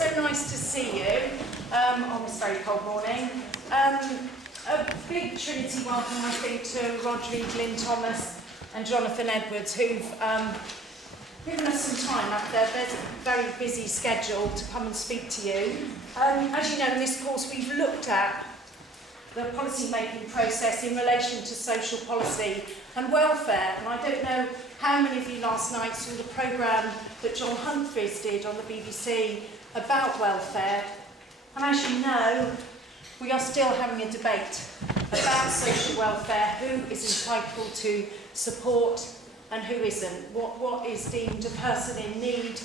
so nice to see you on this very cold morning. A big Trinity welcome, I think, to Rhodri Glyn Thomas and Jonathan Edwards, who've given us some time after their very busy schedule to come and speak to you. As you know, in this course we've looked at the policy-making process in relation to social policy and welfare, and I don't know how many of you last night saw the programme that John Humphreys did on the BBC about welfare. And as you know, we are still having a debate about social welfare, who is entitled to support and who isn't, what is deemed a person in need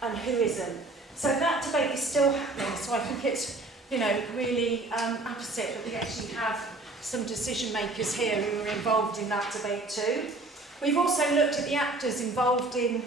and who isn't. So that debate is still happening, so I think it's really apposite that we actually have some decision makers here who are involved in that debate too. We've also looked at the actors involved in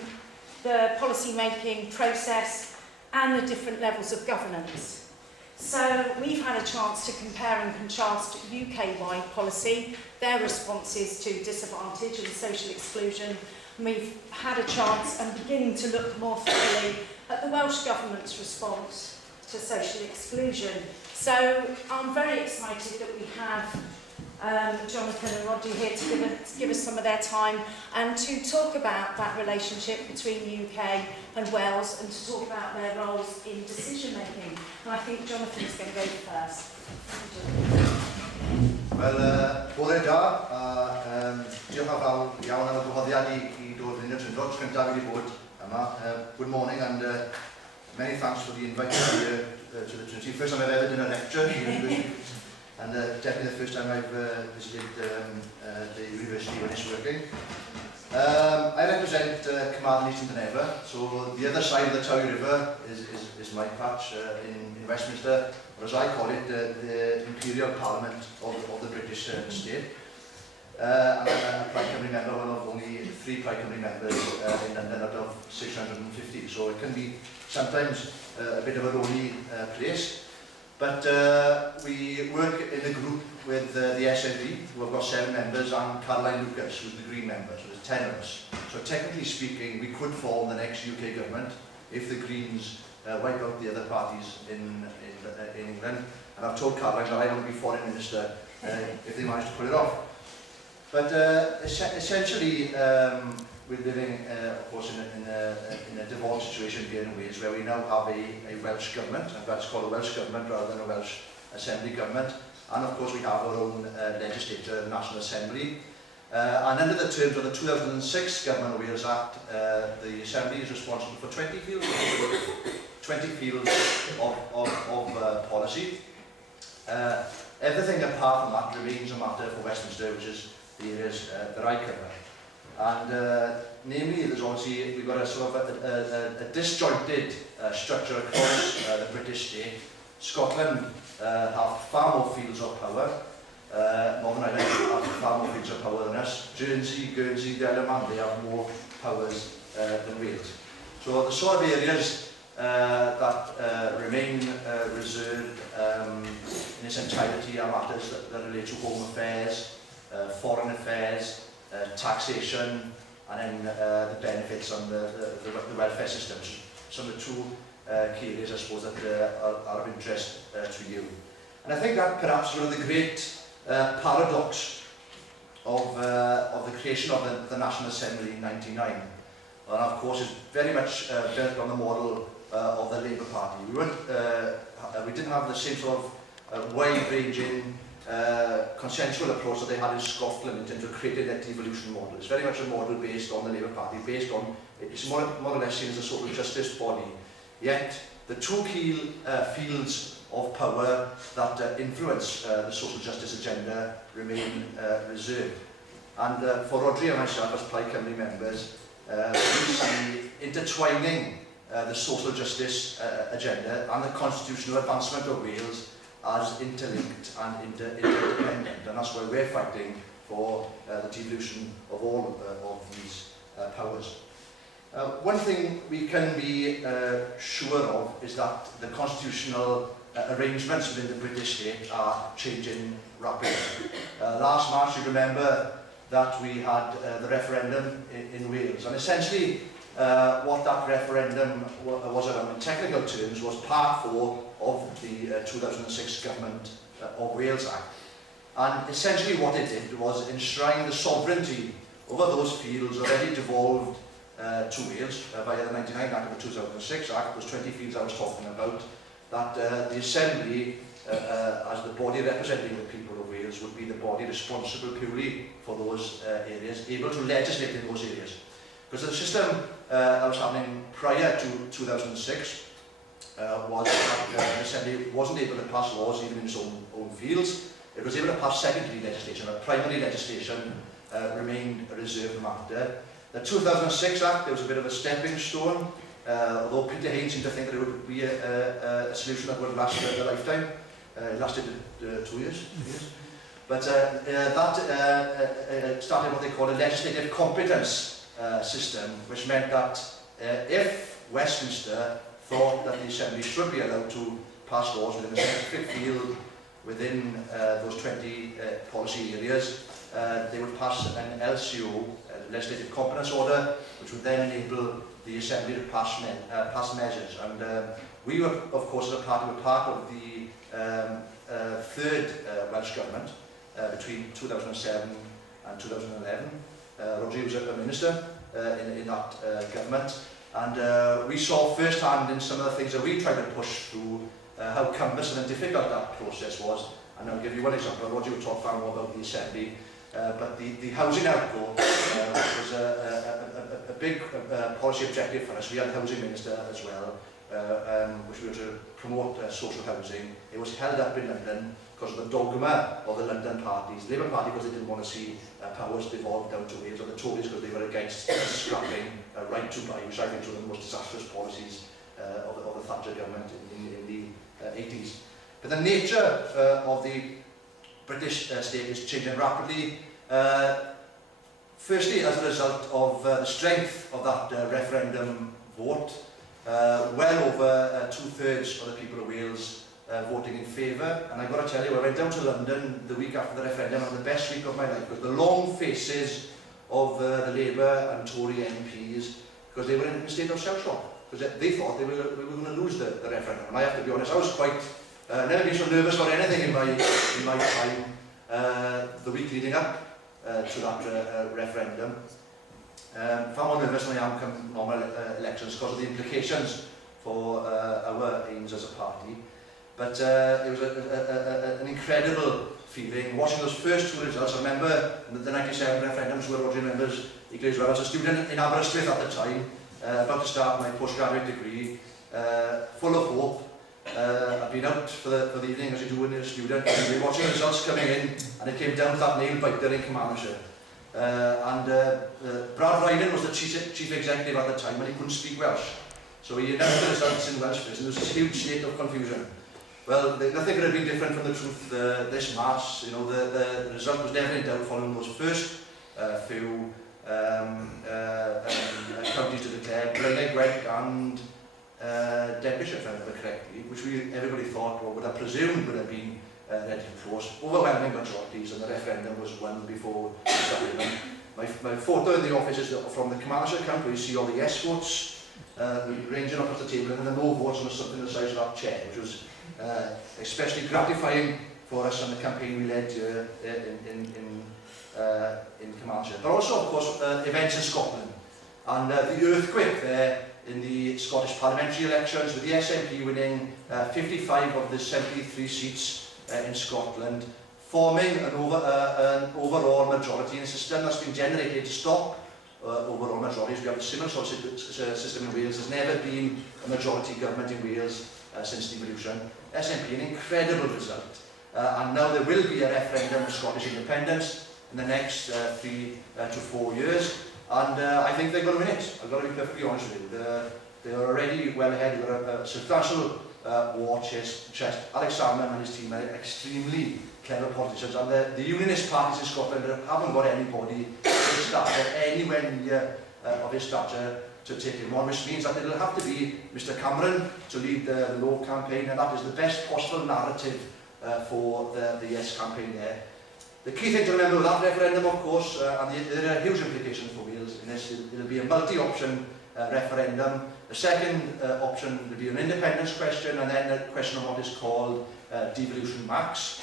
the policy making process and the different levels of governance. So we've had a chance to compare and contrast UK-wide policy, their responses to disadvantage and social exclusion, and we've had a chance and beginning to look more thoroughly at the Welsh Government's response to social exclusion. So I'm very excited that we have Jonathan and Rhodri here to give us some of their time and to talk about that relationship between the UK and Wales and to talk about their roles in decision making. And I think Jonathan's going to go first. Wel, bore da, diolch yn fawr iawn am y gwahoddiad i dod yn y tryndod. Cyntaf wedi bod yma. Good morning and many thanks for the invite to the Trinity. First time I've ever done a lecture and definitely the first time I've visited the university when it's working. I represent Carmarthen East and Geneva, so the other side of the Towy River is my patch in Westminster, or as I call it, the Imperial Parliament of the British state. And I'm a Plaid Cymru member, one of only 3 Plaid Cymru members in London out of 650, so it can be sometimes a bit of a lonely place. But we work in a group with the SNP, who have got 7 members, and Caroline Lucas, who's the Green member, so there's 10 of us. So technically speaking, we could form the next UK government if the Greens wipe out the other parties in England. And I've told Caroline that I want to be Foreign Minister if they manage to pull it off. But essentially, we're living, of course, in a devolved situation here in Wales, where we now have a Welsh government, and that's called a Welsh government rather than a Welsh Assembly government. And of course, we have our own legislature, National Assembly. And under the terms of the 2006 Government of Wales Act, the Assembly is responsible for 20 fields of policy. Everything apart from that remains a matter for Westminster, which is the areas that I cover. And namely, there's obviously, we've got a sort of a disjointed structure across the British state. Scotland have far more fields of power. Northern Ireland have far more fields of power than us. Jersey, Guernsey, Delaware, they have more powers than Wales. So the sort of areas that remain reserved in its entirety are matters that relate to home affairs, foreign affairs, taxation, and then the benefits on the welfare system. Some of the 2 key areas, I suppose, that are of interest to you. And I think that perhaps one of the great paradox of the creation of the National Assembly in 1999, and of course is very much built on the model of the Labour Party. We didn't have the same sort of wide-ranging consensual approach that they had in Scotland in terms of creating that devolution model. It's very much a model based on the Labour Party, based on, it's more or less seen as a sort of justice body. Yet the 2 key fields of power that influence the social justice agenda remain reserved. And for Rhodri and myself as Plaid Cymru members, we see intertwining the social justice agenda and the constitutional advancement of Wales as interlinked and interdependent, and that's why we're fighting for the devolution of all of these powers. One thing we can be sure of is that the constitutional arrangements within the British state are changing rapidly. Last March, you remember that we had the referendum in Wales, and essentially what that referendum was around in technical terms was Part 4 of the 2006 Government of Wales Act. And essentially what it did was enshrine the sovereignty over those fields already devolved to Wales via the 99 Act of the 2006 Act, those 20 fields I was talking about, that the Assembly, as the body representing the people of Wales, would be the body responsible purely for those areas, able to legislate in those areas. Because the system that was happening prior to 2006 was that the Assembly wasn't able to pass laws even in its own fields. It was able to pass secondary legislation, but primary legislation remained a reserved matter. The 2006 Act, there was a bit of a stepping stone, although Peter Haynes seemed to think that it would be a solution that would last a lifetime. It lasted 2 years. But that started what they call a legislative competence system, which meant that if Westminster thought that the Assembly should be allowed to pass laws within a specific field within those 20 policy areas, they would pass an LCO, a Legislative Competence Order, which would then enable the Assembly to pass measures. And we were, of course, as a party, were part of the third Welsh Government between 2007 and 2011. Rhodri was a minister in that government, and we saw firsthand in some of the things that we tried to push through how cumbersome and difficult that process was. And I'll give you one example. Rhodri will talk far more about the Assembly, but the housing outgo was a big policy objective for us. We had a housing minister as well, which we were to promote social housing. It was held up in London because of the dogma of the London parties. The Labour Party because they didn't want to see powers devolved down to Wales, or the Tories because they were against scrapping right to buy, which I think was one of the most disastrous policies of the Thatcher government in the 80s. But the nature of the British state is changing rapidly. Firstly, as a result of the strength of that referendum vote, well over 2/3 of the people of Wales voting in favour. And I've got to tell you, I went down to London the week after the referendum, and the best week of my life, because the long faces of the Labour and Tory MPs, because they were in a state of shell shock, because they thought we were going to lose the referendum. And I have to be honest, I was quite, never been so nervous about anything in my time, the week leading up to that referendum. Far more nervous than I am come normal elections because of the implications for our aims as a party. But it was an incredible feeling watching those first two results. I remember the 97 referendums where Rhodri remembers equally as well. I was a student in Aberystwyth at the time, about to start my postgraduate degree, full of hope. I'd been out for the evening as you do when you're a student, and we were watching the results coming in, and it came down to that nail biter in Carmarthenshire. Brad Ryden was the chief executive at the time, and he couldn't speak Welsh. So he announced the results in Welsh first, and there was this huge state of confusion. Well, nothing could have been different from the truth this March. You know, the result was never in doubt following those first few counties to declare, Blaenau, Gwent and Derbyshire, if I remember correctly, which everybody thought, or would have presumed would have been ready to force overwhelming majorities, and the referendum was won before the started. My photo in the office is from the Carmarthenshire account, where you see all the yes votes ranging across the table, and then the no votes on something the size of that chair, which was especially gratifying for us on the campaign we led in Carmarthenshire. But also, of course, events in Scotland, and the earthquake there in the Scottish parliamentary elections, with the SNP winning 55 of the 73 seats in Scotland, forming an overall majority in a system that's been generated to stop overall majorities. We have a similar sort of system in Wales. There's never been a majority government in Wales since devolution. SNP, an incredible result. And now there will be a referendum for Scottish independence in the next 3 to 4 years. And I think they're going to win it. I've got to be perfectly honest with you. They are already well ahead. They've got a substantial war chest. Alex Salmon and his team are extremely clever politicians. And the unionist parties in Scotland haven't got anybody anywhere near of his stature to take him on, which means that it'll have to be Mr Cameron to lead the Law campaign, and that is the best possible narrative for the Yes campaign there. The key thing to remember with that referendum, of course, and there are huge implications for Wales in this, it'll be a multi-option referendum. The second option would be an independence question, and then a question on what is called devolution max.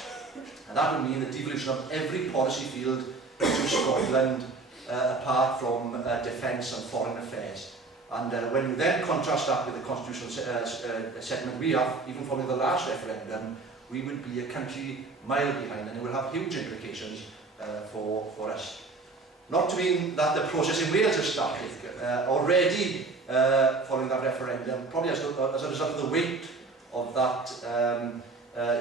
And that would mean the devolution of every policy field to Scotland, apart from defence and foreign affairs. And when you then contrast that with the constitutional settlement we have, even following the last referendum, we would be a country mile behind, and it will have huge implications for us. Not to mean that the process in Wales has started. Already, following that referendum, probably as a result of the weight of that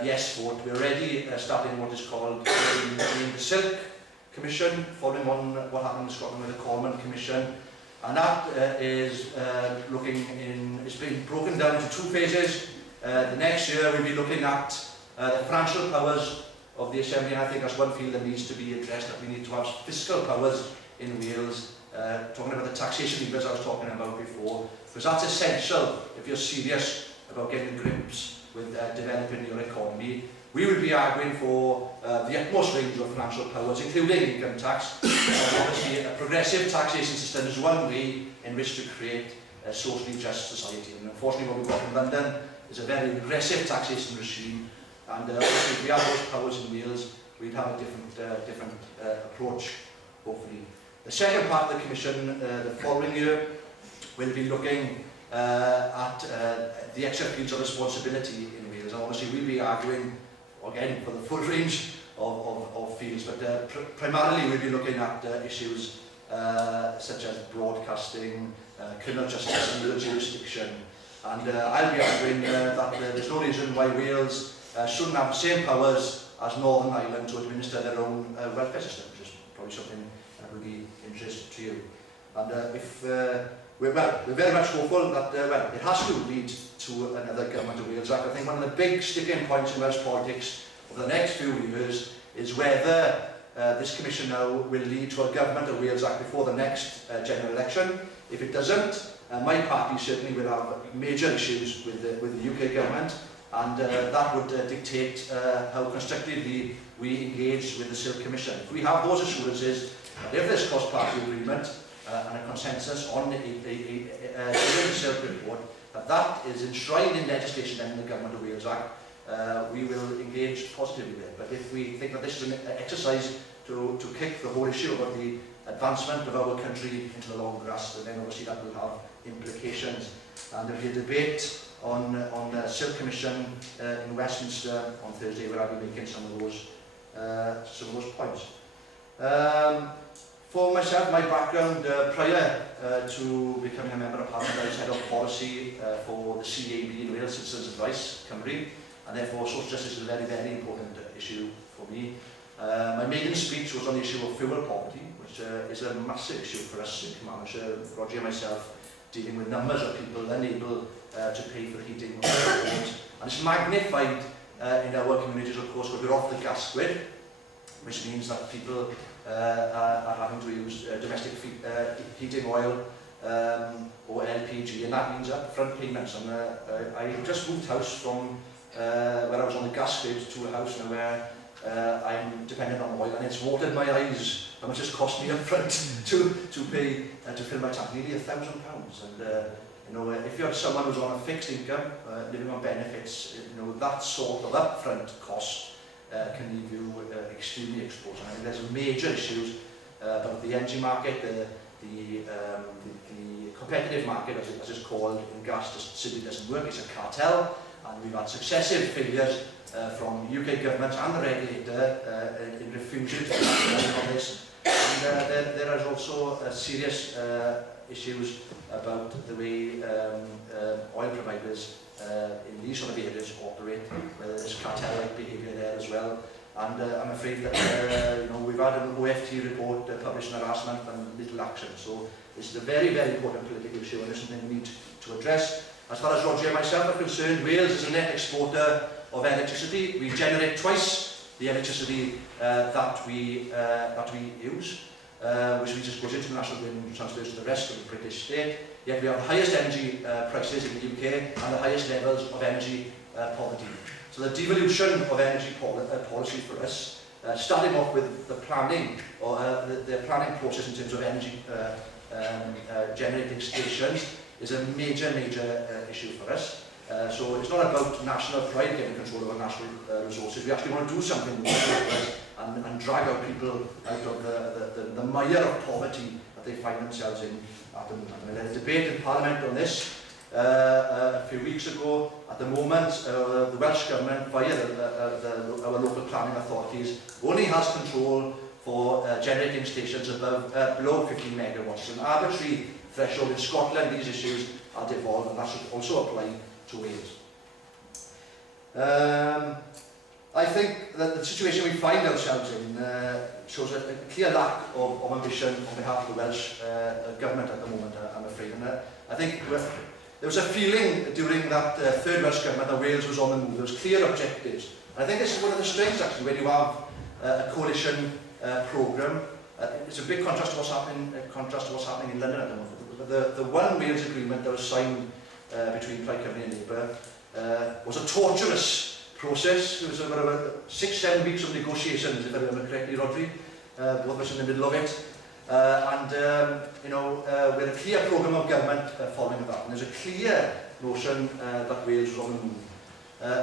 yes vote, we're already starting what is called the Silk Commission, following on what happened in Scotland with the Coleman Commission. And that is it's been broken down into 2 phases. The next year we'll be looking at the financial powers of the Assembly, and I think that's one field that needs to be addressed, that we need to have fiscal powers in Wales, talking about the taxation levers I was talking about before, because that's essential if you're serious about getting grips with developing your economy. We would be arguing for the utmost range of financial powers, including income tax. Obviously, a progressive taxation system is one way in which to create a socially just society. And unfortunately, what we've got in London is a very aggressive taxation regime. And if we have those powers in Wales, we'd have a different approach, hopefully. The second part of the Commission, the following year, will be looking at the extra fields of responsibility in Wales. And obviously, we'll be arguing, again, for the full range of fields, but primarily we'll be looking at issues such as broadcasting, criminal justice and legal jurisdiction. And I'll be arguing that there's no reason why Wales shouldn't have the same powers as Northern Ireland to administer their own welfare system, which is probably something that will be interesting to you. And we're very much hopeful that it has to lead to another Government of Wales Act. I think one of the big sticking points in Welsh politics over the next few years is whether this Commission now will lead to a Government of Wales Act before the next general election. If it doesn't, my party certainly will have major issues with the UK Government, and that would dictate how constructively we engage with the Silk Commission. If we have those assurances that if there's cross-party agreement and a consensus on the Silk report, that is enshrined in legislation and in the Government of Wales Act, we will engage positively with it. But if we think that this is an exercise to kick the whole issue about the advancement of our country into the long grass, then obviously that will have implications. And there'll be a debate on the Silk Commission in Westminster on Thursday, where I'll be making some of those points. For myself, my background prior to becoming a member of Parliament, I was head of policy for the CAB in Wales, Citizens Advice Cymru, and therefore social justice is a very, very important issue for me. My maiden speech was on the issue of fuel poverty, which is a massive issue for us in Carmarthenshire, Rhodri and myself, dealing with numbers of people unable to pay for heating or homes. And it's magnified in our communities, of course, because we're off the gas grid, which means that people are having to use domestic heating oil or LPG, and that means upfront payments. And I just moved house from where I was on the gas grid to a house now where I'm dependent on oil, and it's watered my eyes how much it's cost me upfront to pay to fill my tank, nearly £1,000. And you know, if you're someone who's on a fixed income, living on benefits, you know, that sort of upfront cost can leave you extremely exposed. And I think there's major issues about the energy market, the competitive market, as it's called in gas, just simply doesn't work. It's a cartel, and we've had successive failures from UK government and the regulator in refusing to act on this. And there are also serious issues about the way oil providers in these sort of areas operate, whether there's cartel-like behaviour there as well. And I'm afraid that you know, we've had an OFT report published last month and little action. So this is a very, very important political issue, and it's something we need to address. As far as Rhodri and myself are concerned, Wales is a net exporter of electricity. We generate twice the electricity that we use, which we just goes into the national grid and transfers to the rest of the British state. Yet we have the highest energy prices in the UK and the highest levels of energy poverty. So the devolution of energy policy for us, starting off with the planning or the planning process in terms of energy generating stations is a major issue for us. So it's not about national pride getting control over national resources. We actually want to do something more and drag out people out of the mire of poverty that they find themselves in at the moment. I had a debate in Parliament on this a few weeks ago. At the moment, the Welsh Government, via our local planning authorities, only has control for generating stations below 15 megawatts. An arbitrary threshold in Scotland. These issues are devolved, and that should also apply to Wales. I think that the situation we find ourselves in shows a clear lack of ambition on behalf of the Welsh Government at the moment, I'm afraid. And I think there was a feeling during that third Welsh Government that Wales was on the move. There was clear objectives. And I think this is one of the strengths, actually, when you have a coalition programme. It's a big contrast to what's happening in London at the moment. The One Wales agreement that was signed between Plaid Cymru and Labour was a torturous process. It was about 6-7 weeks of negotiations, if I remember correctly, Rhodri, both of us in the middle of it. You know, with a clear programme of government following that. And there's a clear notion that Wales was on the move.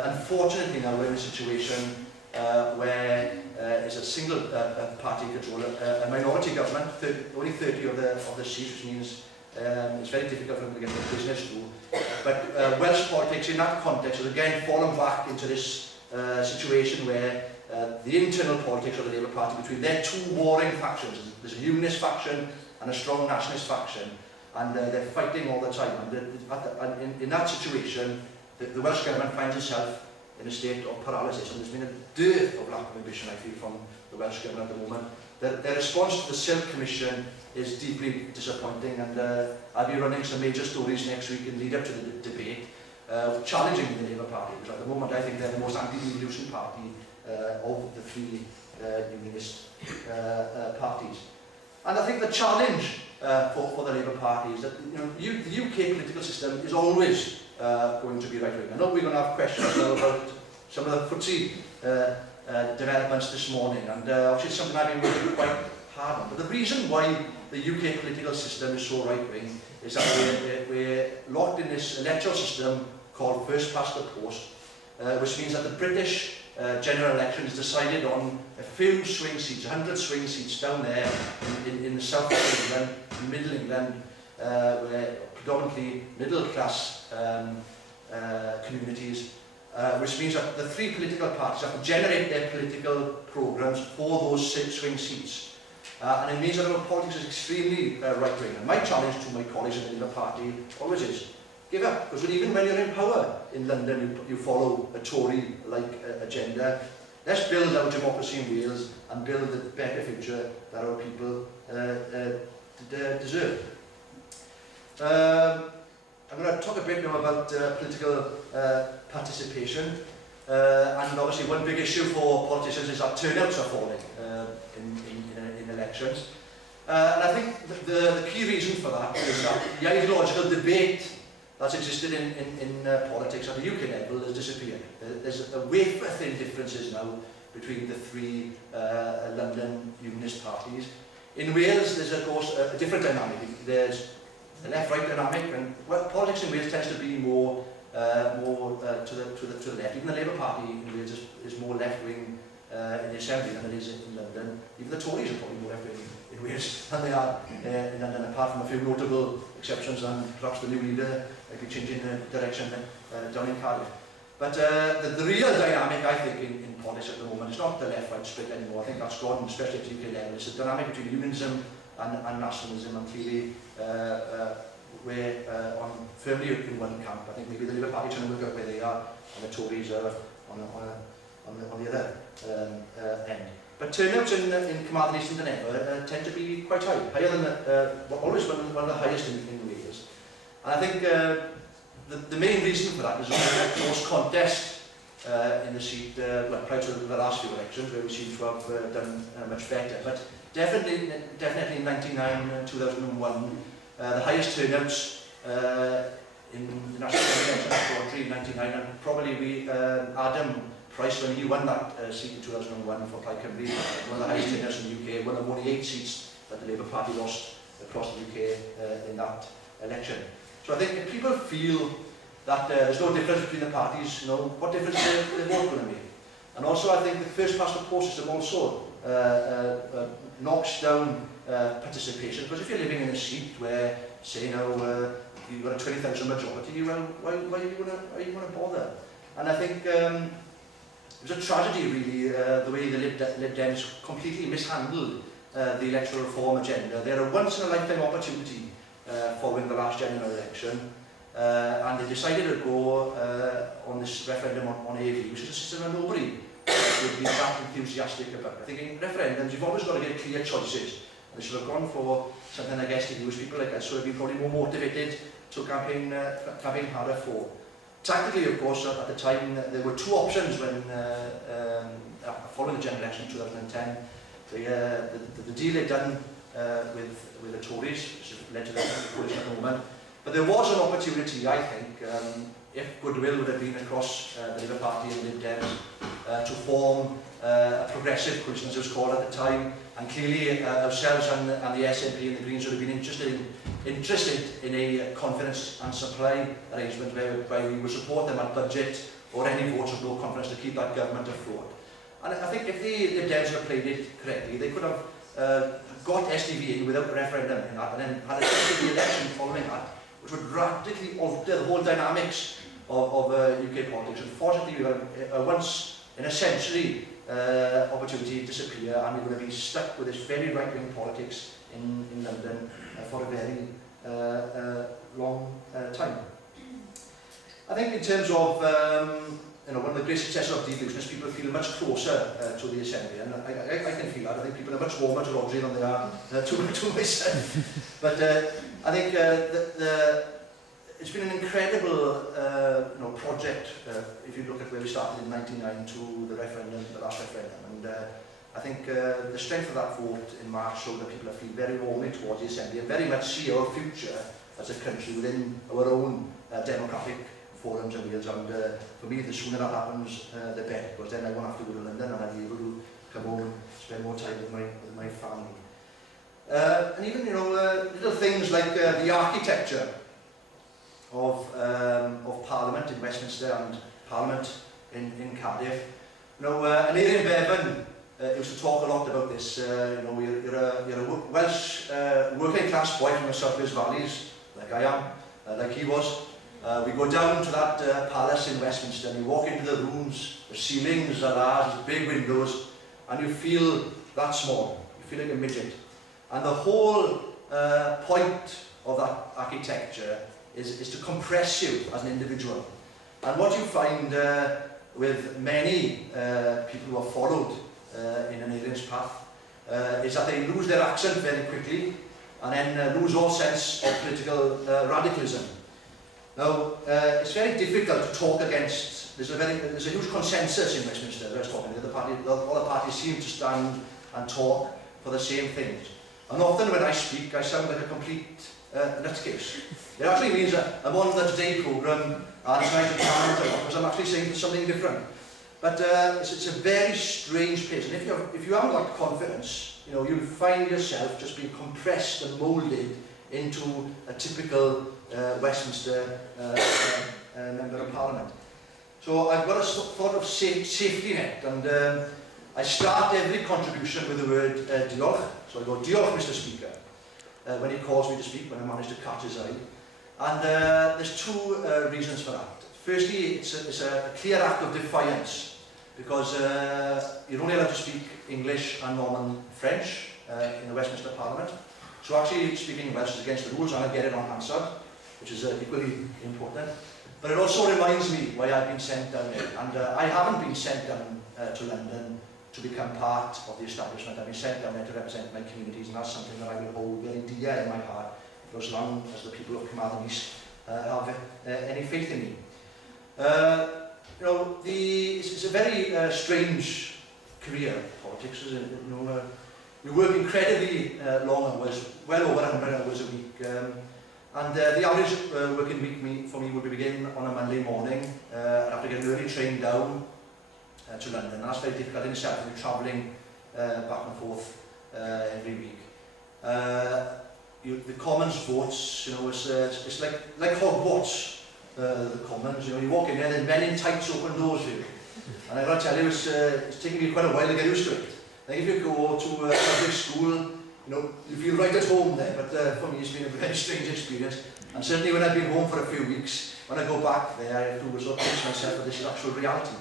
Unfortunately now we're in a situation where it's a single party control, a minority government, only 30 of the seats, which means it's very difficult for them to get their business through. But Welsh politics in that context has again fallen back into this situation where the internal politics of the Labour Party between their two warring factions, there's a unionist faction and a strong nationalist faction, and they're fighting all the time. And in that situation, the Welsh Government finds itself in a state of paralysis, and there's been a dearth of lack of ambition, I feel, from the Welsh Government at the moment. Their response to the Silk Commission is deeply disappointing, and I'll be running some major stories next week in lead up to the debate, challenging the Labour Party, because at the moment I think they're the most anti-devolution party of the three unionist parties. And I think the challenge for the Labour Party is that the UK political system is always going to be right-wing. I know we're going to have questions about some of the footsie developments this morning, and obviously it's something I've been working quite hard on. But the reason why the UK political system is so right-wing is that we're locked in this electoral system called first past the post, which means that the British general election is decided on a few swing seats, 100 swing seats down there in the south of England, middle England, where predominantly middle-class communities, which means that the three political parties have to generate their political programmes for those swing seats. And it means that our politics is extremely right-wing. And my challenge to my colleagues in the Labour Party always is, give up, because even when you're in power in London, you follow a Tory-like agenda. Let's build our democracy in Wales and build the better future that our people deserve. I'm going to talk a bit now about political participation. And obviously one big issue for politicians is that turnouts are falling in elections. And I think the key reason for that is that the ideological debate that's existed in politics at the UK level has disappeared. There's a wafer-thin differences now between the three London unionist parties. In Wales, there's of course a different dynamic. There's the left-right dynamic, and politics in Wales tends to be more to the left. Even the Labour Party in Wales is more left-wing in the Assembly than it is in London. Even the Tories are probably more left-wing in Wales than they are in London, apart from a few notable exceptions, and perhaps the new leader might be changing the direction down in Cardiff. But the real dynamic, I think, in politics at the moment is not the left-right split anymore. I think that's gone, especially at the UK level. It's the dynamic between unionism and nationalism, and clearly we're firmly in one camp. I think maybe the Labour Party trying to work out where they are, and the Tories are on the other end. But turnouts in Carmarthen East and Dunedin tend to be quite high, higher than always one of the highest in Wales. And I think the main reason for that is a close contest in the seat, prior to the last few elections, where we seem to have done much better. But definitely in 1999, 2001, the highest turnouts in the national election in 1999, and probably Adam Price, when he won that seat in 2001 for Plaid Cymru, one of the highest turnouts in the UK, one of only 8 seats that the Labour Party lost across the UK in that election. So I think if people feel that there's no difference between the parties, you know, what difference is the vote going to make? And also I think the first past the post system also knocks down participation, because if you're living in a seat where, say now, you've got a 20,000 majority, well, why are you going to bother? And I think it was a tragedy really, the way the Lib Dems completely mishandled the electoral reform agenda. They had a once-in-a-lifetime opportunity following the last general election, and they decided to go on this referendum on AV, which is a system that nobody would be that enthusiastic about. I think in referendums you've always got to get clear choices. They should have gone for something, I guess, to use people like us, so they'd be probably more motivated to campaign harder for. Tactically, of course, at the time, there were two options when, following the general election in 2010. The deal they'd done with the Tories, which led to the coalition at the moment. But there was an opportunity, I think, if goodwill would have been across the Labour Party and Lib Dems, to form a progressive coalition, as it was called at the time. And clearly, ourselves and the SNP and the Greens would have been interested in a confidence and supply arrangement whereby we would support them at budget or any votes of no confidence to keep that government afloat. And I think if the Lib Dems had played it correctly, they could have got SDV in without a referendum in that, and then had a the election following that, which would radically alter the whole dynamics of UK politics. Unfortunately, we got once in a century opportunity to disappear, and we're going to be stuck with this very right-wing politics in London for a very long time. I think in terms of one of the great successes of devolution is people feel much closer to the Assembly, and I can feel that. I think people are much warmer to Rhodri than they are to myself. But I think it's been an incredible project, if you look at where we started in '99 to the referendum, the last referendum. And I think the strength of that vote in March showed that people feel very warmly towards the Assembly and very much see our future as a country within our own democratic forums and wheels. And for me, the sooner that happens, the better, because then I won't have to go to London and I'll be able to come home and spend more time with my family. And even little things like the architecture of Parliament in Westminster and Parliament in Cardiff. And Adrian Bevan used to talk a lot about this. You're a Welsh working class boy from the South Wales Valleys, like I am, like he was. We go down to that palace in Westminster and you walk into the rooms, the ceilings are large, big windows, and you feel that small. You feel like a midget. And the whole point of that architecture is to compress you as an individual. And what you find with many people who have followed in an alien's path is that they lose their accent very quickly and then lose all sense of political radicalism. Now, it's very difficult to talk against, there's a huge consensus in Westminster, I was talking to all the parties seem to stand and talk for the same things. And often when I speak, I sound like a complete nutcase. It actually means that I'm on the Today programme and I'm trying to calm it down because I'm actually saying something different. But it's a very strange place, and if you haven't got confidence, you'll find yourself just being compressed and moulded into a typical Westminster Member of Parliament. So I've got a sort of safety net, and I start every contribution with the word diolch. So I go, diolch, Mr. Speaker, when he calls me to speak, when I manage to catch his eye. And there's two reasons for that. Firstly, it's a clear act of defiance, because you're only allowed to speak English and Norman French in the Westminster Parliament. So actually speaking Welsh is against the rules, and I get it on Hansard, which is equally important. But it also reminds me why I've been sent down there. And I haven't been sent down to London to become part of the establishment. I've been sent down there to represent my communities, and that's something that I will hold very dear in my heart for as long as the people of Carmarthen East have any faith in me. It's a very strange career, politics, isn't it? You work incredibly long hours, well over 100 hours a week. And the average working week for me would begin on a Monday morning. I'd have to get an early train down to London. And that's very difficult in itself, if you're travelling back and forth every week. the Commons votes, you know, it's like Hogwarts, the Commons. You know, you walk in there, and men in tights open doors for you. And I've got to tell you, it's taken me quite a while to get used to it. Like if you go to a public school, you know, you feel right at home there, but for me it's been a very strange experience. And certainly when I've been home for a few weeks, when I go back there, I have to sort of pinch myself that this is actual reality.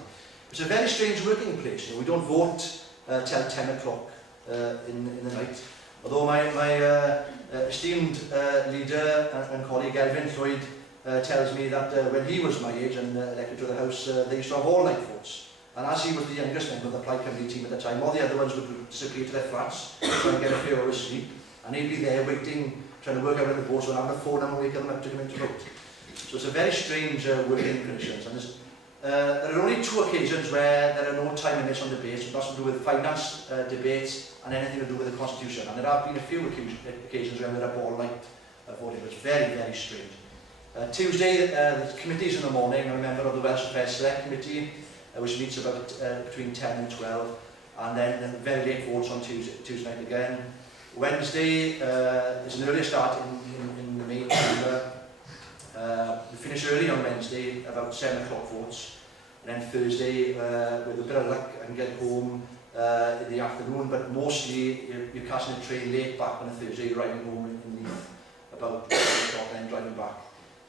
It's a very strange working place. You know, we don't vote till 10 o'clock in the night. Although my esteemed leader and colleague Elvin Floyd tells me that when he was my age and elected to the House, they used to have all-night votes. And as he was the youngest member of the Plaid Cymru team at the time, all the other ones would disappear to their flats, try and get a few hours sleep, and he'd be there waiting, trying to work out when the votes were, having a phone and wake them up to come in to vote. So it's a very strange working conditions. And there are only 2 occasions where there are no time limits on debates. It has to do with finance debates and anything to do with the Constitution. And there have been a few occasions where there are all-night voting. It's very, very strange. Tuesday, the committees in the morning. I'm a member of the Welsh Affairs Select Committee, which meets about between 10 and 12. And then very late votes on Tuesday night again. Wednesday is an earlier start in the main chamber. We finish early on Wednesday, about 7 o'clock votes. And then Thursday, with a bit of luck, I can get home in the afternoon, but mostly you're catching a train late back on a Thursday, you're riding home in Leith about 8 o'clock and then driving back.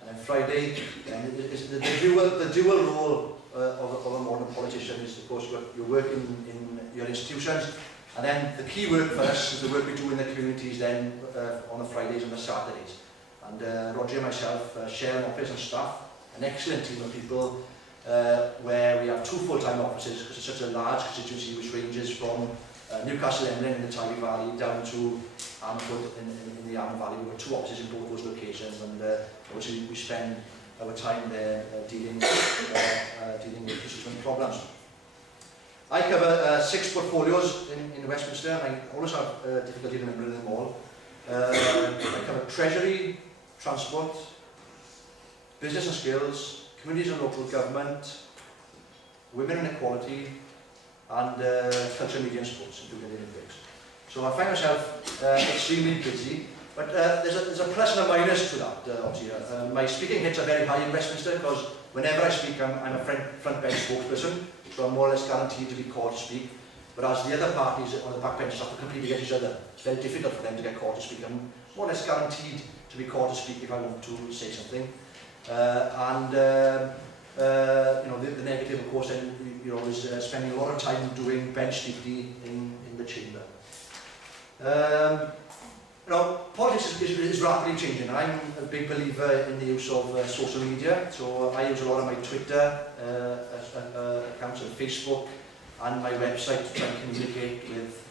And then Friday, the dual role of a modern politician is, of course, you're working in your institutions, and then the key work for us is the work we do in the communities then on the Fridays and the Saturdays. And Rhodri and myself share an office and staff, an excellent team of people, where we have 2 full-time offices because it's such a large constituency which ranges from Newcastle Emlyn in the Tywey Valley down to Amford in the Arm Valley. We've got 2 offices in both those locations, and obviously we spend our time there dealing with constituent problems. I cover 6 portfolios in Westminster, and I always have difficulty remembering them all. I cover Treasury, Transport, Business and Skills, Communities and Local Government, Women and Equality, and Culture, Media and Sports, including the Olympics. So I find myself extremely busy, but there's a plus and a minus to that, obviously. My speaking hits are very high in Westminster because whenever I speak, I'm a front bench spokesperson, so I'm more or less guaranteed to be called to speak. Whereas the other parties on the back benches have to compete against each other. It's very difficult for them to get called to speak. I'm more or less guaranteed to be called to speak if I want to say something. You know, the negative, of course, then you're always spending a lot of time doing bench duty in the chamber. You know, politics is rapidly changing, and I'm a big believer in the use of social media. So I use a lot of my Twitter accounts and Facebook and my website to try and communicate with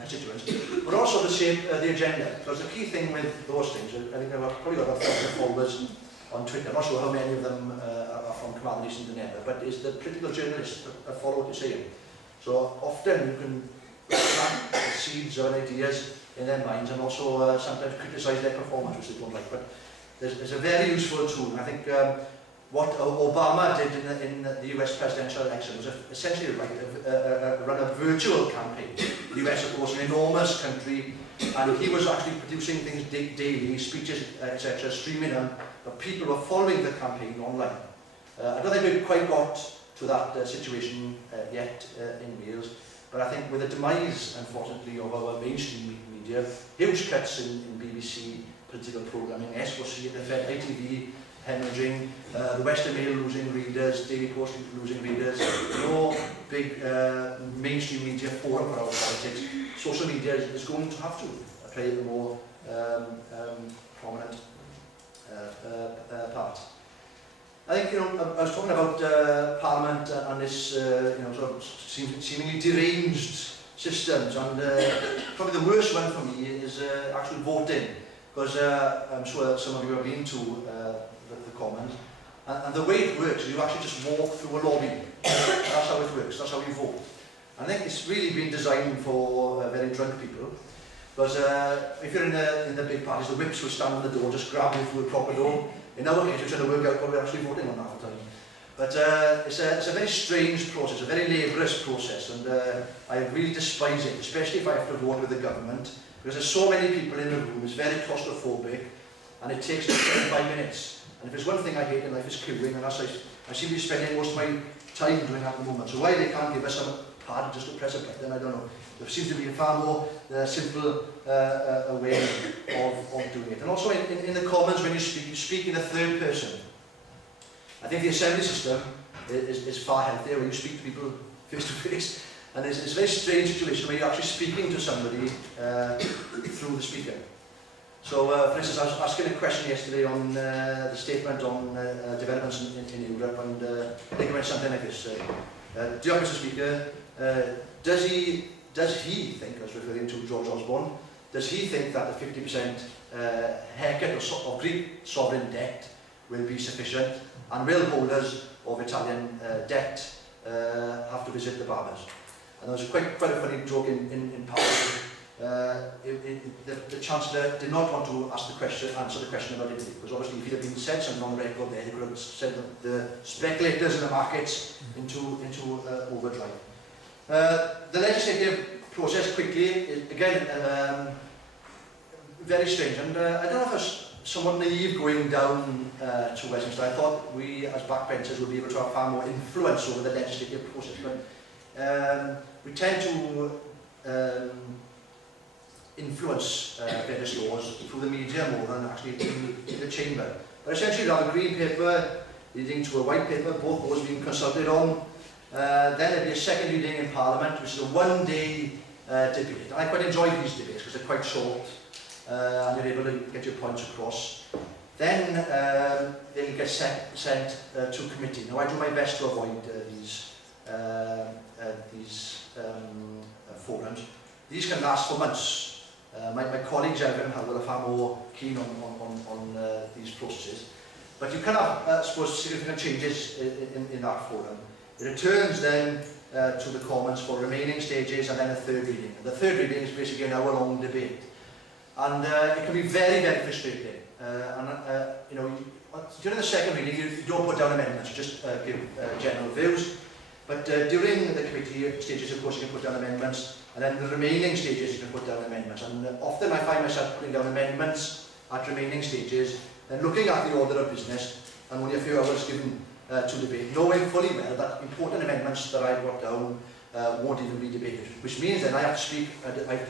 constituents, but also to shape the agenda. Because the key thing with those things, I think I've probably got about 1,000 followers on Twitter. I'm not sure how many of them are from Carmarthen East and Dunedin, but is the political journalists that follow what you're saying. So often you can plant the seeds or ideas in their minds and also sometimes criticise their performance, which they don't like. But there's a very useful tool. I think what Obama did in the US presidential election was essentially run a virtual campaign. The US, of course, an enormous country, and he was actually producing things daily, speeches, etc., streaming them, but people were following the campaign online. I don't think we've quite got to that situation yet in Wales, but I think with the demise, unfortunately, of our mainstream media, huge cuts in BBC political programming, SOC, the Fed, ITV, hemorrhaging, the Western Mail losing readers, Daily Post losing readers, no big mainstream media forum for our politics. Social media is going to have to play a more prominent part. I think, you know, I was talking about Parliament and this, you know, sort of seemingly deranged systems, and probably the worst one for me is actual voting, because I'm sure some of you have been to the Commons, and the way it works is you actually just walk through a lobby. That's how it works, that's how you vote. I think it's really been designed for very drunk people, because if you're in the big parties, the whips will stand on the door, just grab you through a proper door. In our case, we're trying to work out what we're actually voting on half the time. But it's a very strange process, a very laborious process, and I really despise it, especially if I have to vote with the government. Because there's so many people in the room, it's very claustrophobic, and it takes 25 minutes. And if there's one thing I hate in life, it's queuing, and that's like, I seem to be spending most of my time doing that at the moment. So why they can't give us some pad just to press a button, I don't know. There seems to be a far more simple way of doing it. And also in the Commons, when you speak in the third person. I think the assembly system is far healthier when you speak to people face to face. And it's a very strange situation where you're actually speaking to somebody through the speaker. So, for instance, I was asking a question yesterday on the statement on developments in Europe, and I think it went something like this. Dear Mr. Speaker, does he think, I was referring to George Osborne, does he think that the 50% haircut of Greek sovereign debt will be sufficient, and will holders of Italian debt have to visit the barbers? And there was quite a funny joke in Parliament. The Chancellor did not want to answer the question about Italy, because obviously if he had been said something on the record there, he could have sent the speculators in the markets into overdrive. The legislative process quickly is, again, very strange, and I don't know if it's somewhat naive going down to Westminster. I thought we as backbenchers would be able to have far more influence over the legislative process, but we tend to influence various laws through the media more than actually in the chamber. But essentially you have a green paper leading to a white paper, both those being consulted on. Then there'll be a second reading in Parliament, which is a one-day debate. And I quite enjoy these debates because they're quite short and you're able to get your points across. Then they'll get sent to committee. Now I do my best to avoid these forums. These can last for months. My colleagues will have far more keen on these processes. But you can have, I suppose, significant changes in that forum. It returns then to the Commons for remaining stages and then a third reading. And the third reading is basically an hour-long debate. And it can be very, very frustrating. You know, during the second reading, you don't put down amendments, you just give general views. But during the committee stages, of course, you can put down amendments. And then the remaining stages, you can put down amendments. And often I find myself putting down amendments at remaining stages and looking at the order of business and only a few hours given to debate, knowing fully well that important amendments that I brought down won't even be debated. Which means then I have to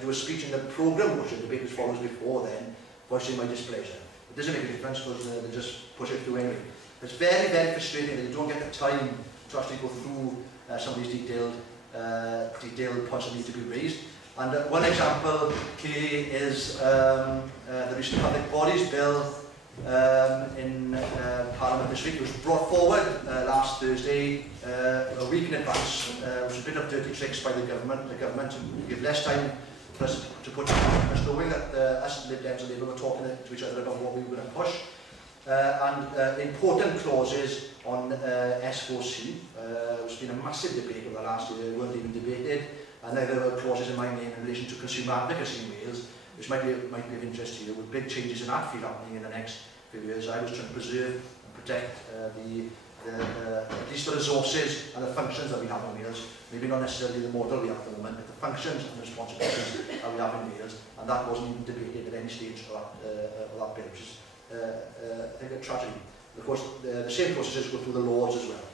do a speech in the programme motion debate which follows before then, voicing my displeasure. It doesn't make a difference because they just push it through anyway. It's very, very frustrating that you don't get the time to actually go through some of these detailed points that need to be raised. And one example clearly is the recent Public Bodies Bill in Parliament this week. It was brought forward last Thursday, a week in advance. It was a bit of dirty tricks by the government to give less time for us to put us knowing that us Lib Dems and Labour were talking to each other about what we were going to push. And important clauses on S4C. There's been a massive debate over the last year, they weren't even debated, and there were clauses in my name in relation to consumer advocacy in Wales, which might be of interest to you, with big changes in that field happening in the next few years. I was trying to preserve and protect at least the resources and the functions that we have in Wales, maybe not necessarily the model we have at the moment, but the functions and the responsibilities that we have in Wales, and that wasn't even debated at any stage of that bill, which is I think a tragedy. Of course, the same processes go through the laws as well.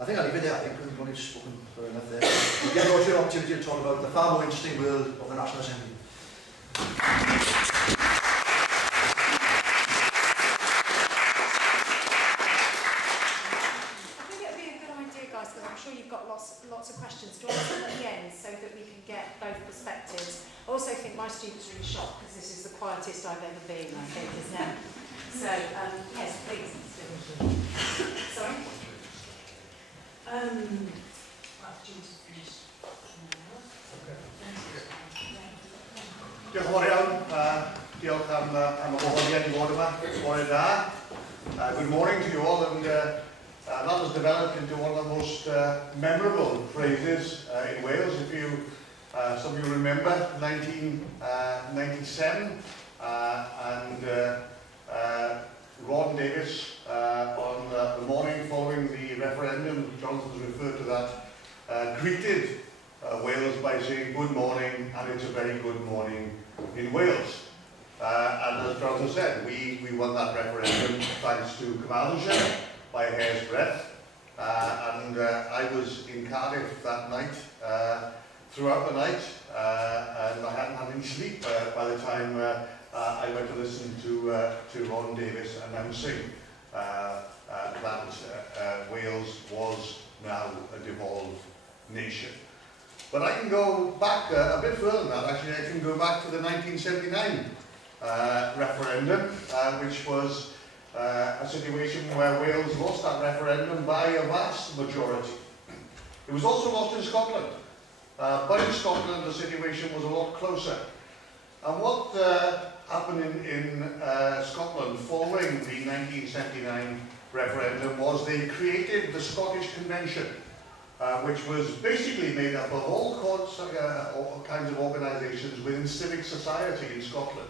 I think I'll leave it there. I think we've only spoken for enough there. We'll get an opportunity to talk about the far more interesting world of the National Assembly. You've got lots of questions. Do you want to at the end so that we can get both perspectives? I also think my students are really shocked because this is the quietest I've ever been, I think, isn't it? So, yes, please. Sorry? Diolch yn fawr iawn. Diolch am y gwahoddiad I fod yma. Bore da. Good morning to you all, and that has developed into one of the most memorable phrases in Wales. If you, some of you remember, 1997, and Ron Davis, on the morning following the referendum, Jonathan's referred to that, greeted Wales by saying good morning, and it's a very good morning in Wales. And as Jonathan said, we won that referendum thanks to Carmarthenshire by a hair's breadth. I was in Cardiff that night, throughout the night, and I hadn't had any sleep by the time I went to listen to Ron Davis announcing that Wales was now a devolved nation. But I can go back a bit further than that. Actually, I can go back to the 1979 referendum, which was a situation where Wales lost that referendum by a vast majority. It was also lost in Scotland, but in Scotland the situation was a lot closer. And what happened in Scotland following the 1979 referendum was they created the Scottish Convention, which was basically made up of all kinds of organisations within civic society in Scotland,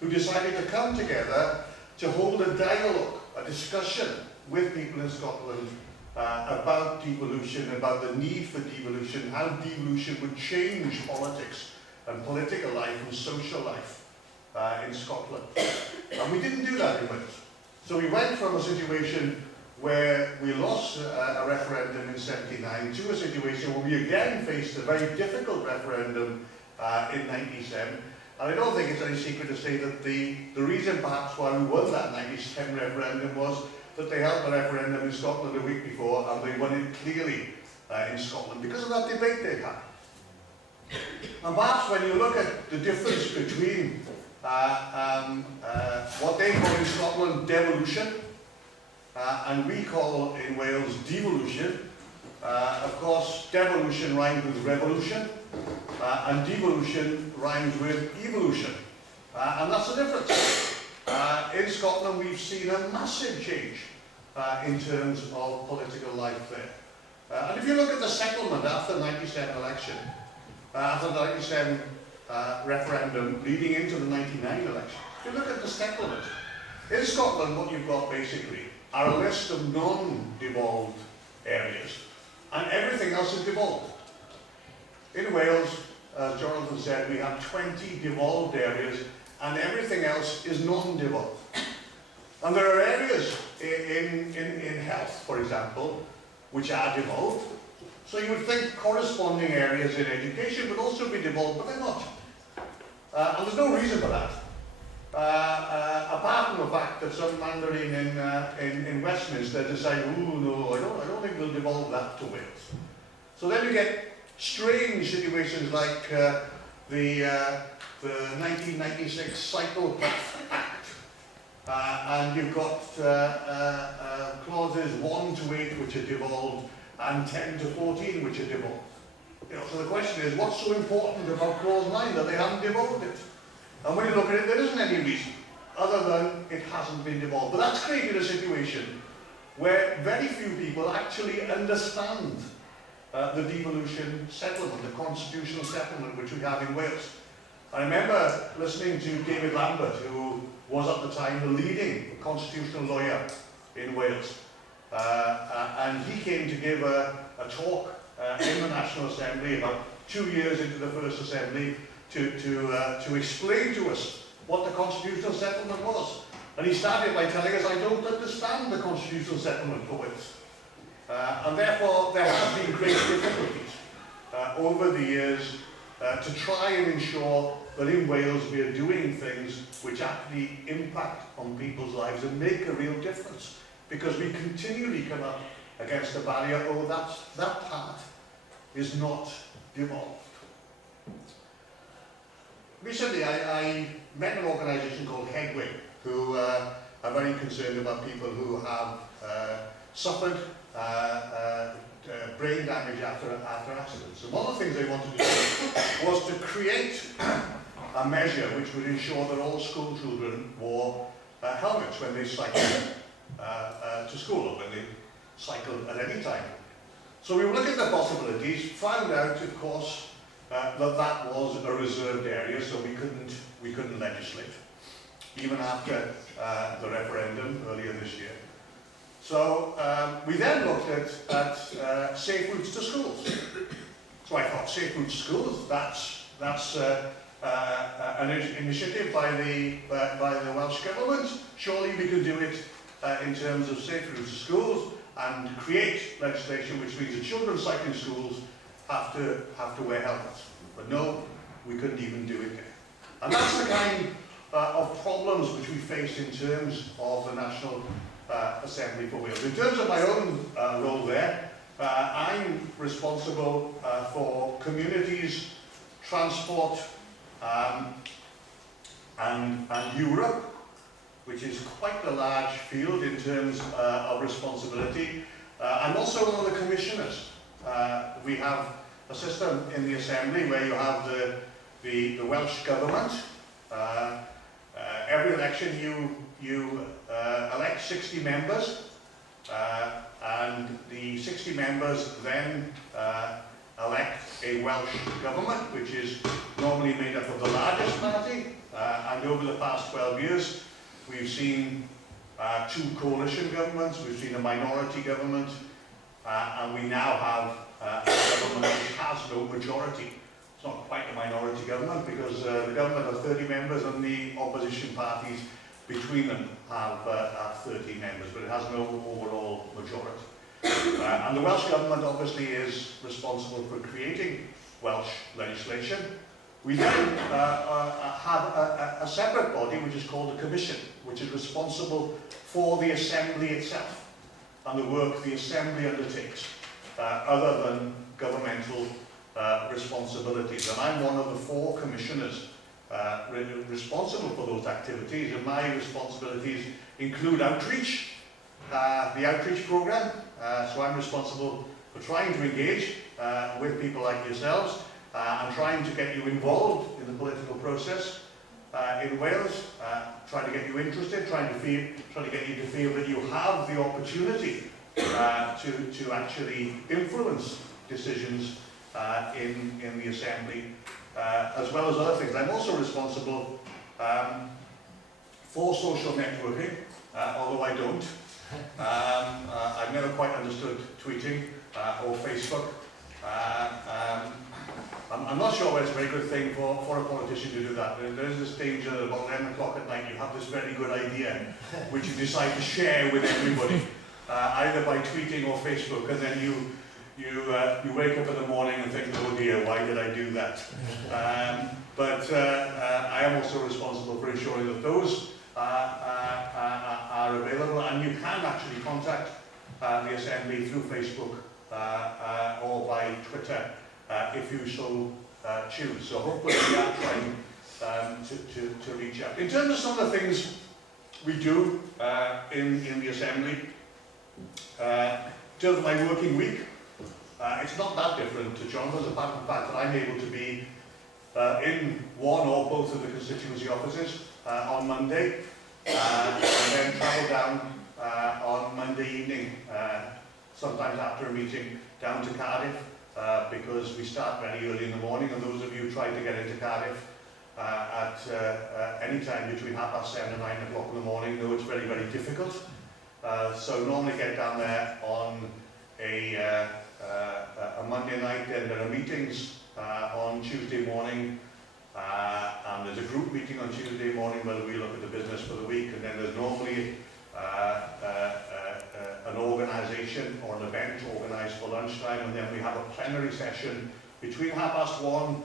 who decided to come together to hold a dialogue, a discussion with people in Scotland about devolution, about the need for devolution, how devolution would change politics and political life and social life in Scotland. And we didn't do that in Wales. So we went from a situation where we lost a referendum in '79 to a situation where we again faced a very difficult referendum in '97. And I don't think it's any secret to say that the reason perhaps why we won that '97 referendum was that they held the referendum in Scotland a week before and they won it clearly in Scotland because of that debate they had. And perhaps when you look at the difference between what they call in Scotland devolution and we call in Wales devolution, of course devolution rhymes with revolution and devolution rhymes with evolution. And that's the difference. In Scotland we've seen a massive change in terms of political life there. And if you look at the settlement after the '97 election, after the '97 referendum leading into the '99 election, if you look at the settlement, in Scotland what you've got basically are a list of non-devolved areas, and everything else is devolved. In Wales, as Jonathan said, we have 20 devolved areas, and everything else is non-devolved. And there are areas in health, for example, which are devolved. So you would think corresponding areas in education would also be devolved, but they're not. And there's no reason for that. Apart from the fact that some mandarin in Westminster decided, oh no, I don't think we'll devolve that to Wales. So then you get strange situations like the 1996 Cycle Path Act, and you've got clauses 1 to 8 which are devolved and 10 to 14 which are devolved. So the question is, what's so important about clause 9 that they haven't devolved it? And when you look at it, there isn't any reason other than it hasn't been devolved. But that's created a situation where very few people actually understand the devolution settlement, the constitutional settlement which we have in Wales. I remember listening to David Lambert, who was at the time the leading constitutional lawyer in Wales. And he came to give a talk in the National Assembly about 2 years into the first Assembly to explain to us what the constitutional settlement was. And he started by telling us, I don't understand the constitutional settlement for Wales. And therefore there have been great difficulties over the years to try and ensure that in Wales we are doing things which actually impact on people's lives and make a real difference. Because we continually come up against the barrier, oh, that part is not devolved. Recently I met an organisation called Headway, who are very concerned about people who have suffered brain damage after accidents. And one of the things they wanted to do was to create a measure which would ensure that all school children wore helmets when they cycled to school or when they cycled at any time. So we were looking at the possibilities, found out, of course, that was a reserved area, so we couldn't legislate, even after the referendum earlier this year. So we then looked at safe routes to schools. So I thought, Safe Routes to Schools, that's an initiative by the Welsh Government. Surely we could do it in terms of Safe Routes to Schools and create legislation which means that children cycling schools have to wear helmets. But no, we couldn't even do it there. And that's the kind of problems which we face in terms of the National Assembly for Wales. In terms of my own role there, I'm responsible for communities, transport, and Europe, which is quite a large field in terms of responsibility. I'm also one of the commissioners. We have a system in the Assembly where you have the Welsh Government. Every election you elect 60 members, and the 60 members then elect a Welsh Government, which is normally made up of the largest party, and over the past 12 years we've seen 2 coalition governments, we've seen a minority government, and we now have a government which has no majority. It's not quite a minority government because the government has 30 members and the opposition parties between them have 30 members, but it has no overall majority. And the Welsh Government obviously is responsible for creating Welsh legislation. We then have a separate body which is called the Commission, which is responsible for the Assembly itself and the work the Assembly undertakes, other than governmental responsibilities. And I'm one of the 4 commissioners responsible for those activities, and my responsibilities include outreach, the outreach programme. So I'm responsible for trying to engage with people like yourselves and trying to get you involved in the political process in Wales, trying to get you interested, trying to get you to feel that you have the opportunity to actually influence decisions in the Assembly, as well as other things. I'm also responsible for social networking, although I don't. I've never quite understood tweeting or Facebook. I'm not sure whether it's a very good thing for a politician to do that. There is this danger that about 11 o'clock at night you have this very good idea which you decide to share with everybody, either by tweeting or Facebook, and then you wake up in the morning and think, oh dear, why did I do that? But I am also responsible for ensuring that those are available, and you can actually contact the Assembly through Facebook or by Twitter if you so choose. So hopefully we are trying to reach out. In terms of some of the things we do in the Assembly, in terms of my working week, it's not that different to Jonathan's, apart from the fact that I'm able to be in one or both of the constituency offices on Monday, and then travel down on Monday evening, sometimes after a meeting, down to Cardiff, because we start very early in the morning, and those of you who try to get into Cardiff at any time between 7:30 and 9 o'clock in the morning know it's very, very difficult. So normally get down there on a Monday night, then there are meetings on Tuesday morning, and there's a group meeting on Tuesday morning where we look at the business for the week, and then there's normally an organisation or an event organised for lunchtime, and then we have a plenary session between 1:30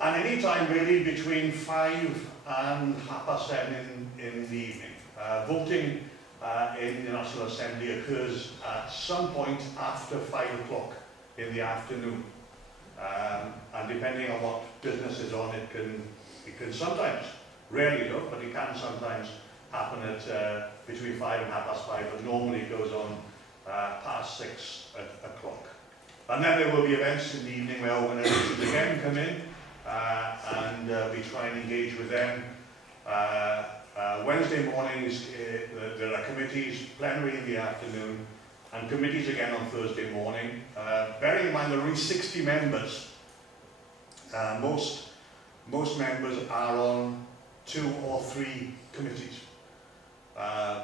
and any time really between 5 and 7:30 in the evening. Voting in the National Assembly occurs at some point after 5 o'clock in the afternoon, and depending on what business is on, it can sometimes, rarely though, but it can sometimes happen at between 5 and 5:30, but normally it goes on past 6 o'clock. And then there will be events in the evening where organisations again come in, and we try and engage with them. Wednesday mornings, there are committees, plenary in the afternoon, and committees again on Thursday morning. Bearing in mind there are only 60 members, most members are on 2 or 3 committees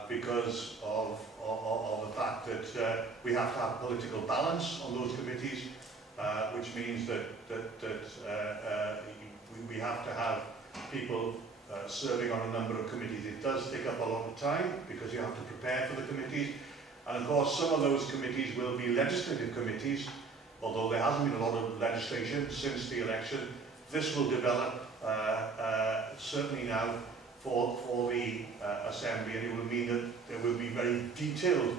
because of the fact that we have to have political balance on those committees, which means that we have to have people serving on a number of committees. It does take up a lot of time because you have to prepare for the committees. And of course, some of those committees will be legislative committees, although there hasn't been a lot of legislation since the election. This will develop certainly now for the Assembly, and it will mean that there will be very detailed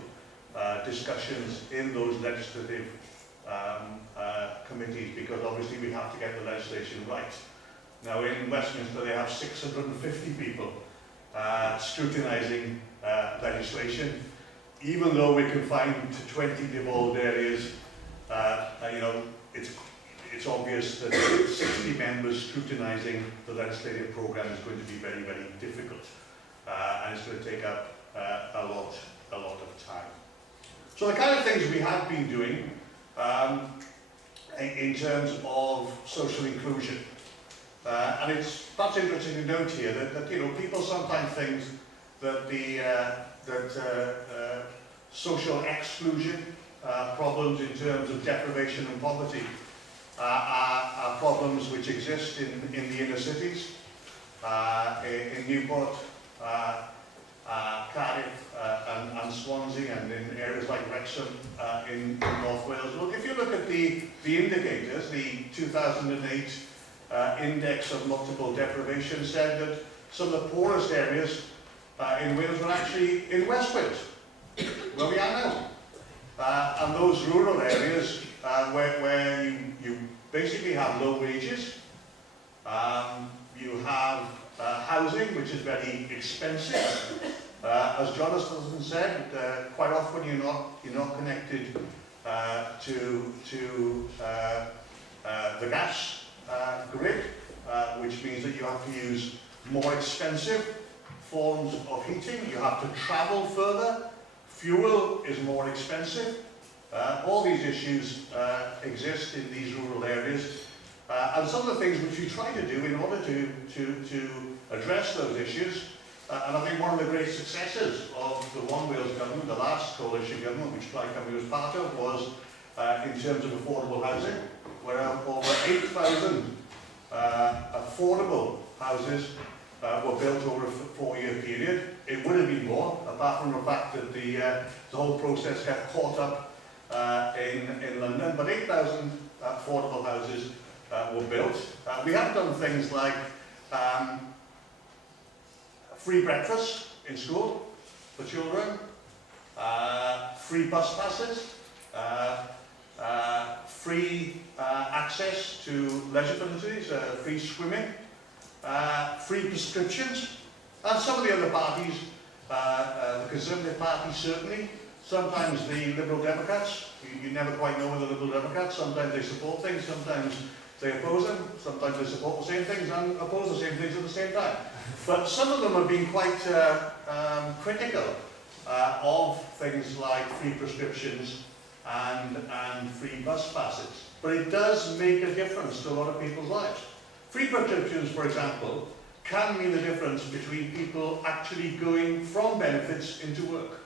discussions in those legislative committees, because obviously we have to get the legislation right. Now in Westminster they have 650 people scrutinising legislation. Even though we're confined to 20 devolved areas, you know, it's obvious that 60 members scrutinising the legislative programme is going to be very, very difficult, and it's going to take up a lot of time. So the kind of things we have been doing in terms of social inclusion, and it's perhaps interesting to note here that you know, people sometimes think that social exclusion problems in terms of deprivation and poverty are problems which exist in the inner cities, in Newport, Cardiff and Swansea, and in areas like Wrexham in North Wales. Well, if you look at the indicators, the 2008 Index of Multiple Deprivation said that some of the poorest areas in Wales were actually in West Wales, where we are now. And those rural areas where you basically have low wages, you have housing which is very expensive. As Jonathan said, quite often you're not connected to the gas grid, which means that you have to use more expensive forms of heating. You have to travel further. Fuel is more expensive. All these issues exist in these rural areas, and some of the things which we try to do in order to address those issues, and I think one of the great successes of the One Wales government, the last coalition government which Plaid Cymru was part of, was in terms of affordable housing, where over 8,000 affordable houses were built over a 4-year period. It would have been more, apart from the fact that the whole process got caught up in London, but 8,000 affordable houses were built. We have done things like free breakfast in school for children, free bus passes, free access to leisure facilities, free swimming, free prescriptions, and some of the other parties, the Conservative Party certainly, sometimes the Liberal Democrats, you never quite know whether the Liberal Democrats, sometimes they support things, sometimes they oppose them, sometimes they support the same things and oppose the same things at the same time. But some of them have been quite critical of things like free prescriptions and free bus passes. But it does make a difference to a lot of people's lives. Free prescriptions, for example, can mean the difference between people actually going from benefits into work.